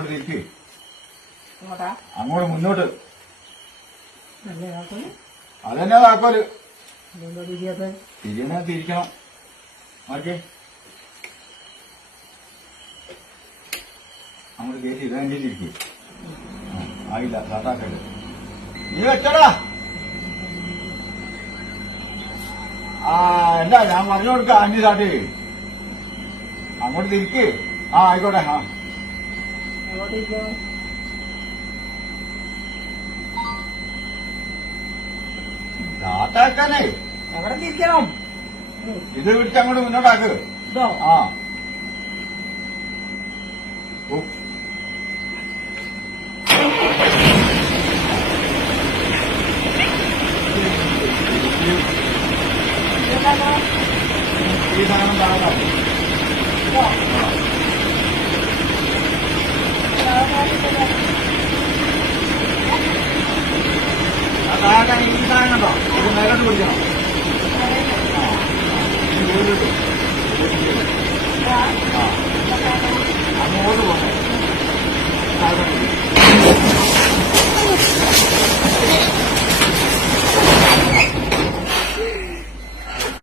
അങ്ങോട്ട്? തിരിക്ക് അങ്ങോട്ട് മുന്നോട്ട്. അതന്നെ താക്കോൽ തിരിയണ തിരിക്കണം. ഓക്കെ. അങ്ങോട്ട് കയറ്റി ഇതാണ്ടി തിരിക്കും ആയില്ല കാട്ടാക്കൽ നീ വെച്ചടാ. ആ എന്താ ഞാൻ പറഞ്ഞു കൊടുക്ക അഞ്ച് സാട്ടേ അങ്ങോട്ട് തിരിക്ക്. ആ ആയിക്കോട്ടെ ആ. അങ്ങോട്ട് ഇരിക്കോ ചാട്ടാക്കാനേ എവിടെ തിരിക്കണം. ഇത് പിടിച്ച് അങ്ങോട്ട് മുന്നോട്ടാക്ക്. ഇതോ? ആ? ഈ സാധനം താഴെ താഴെ കണ്ടോ ഇത് മേലോട്ട് പിടിക്കണം. അങ്ങോട്ട് പോകണം താഴെ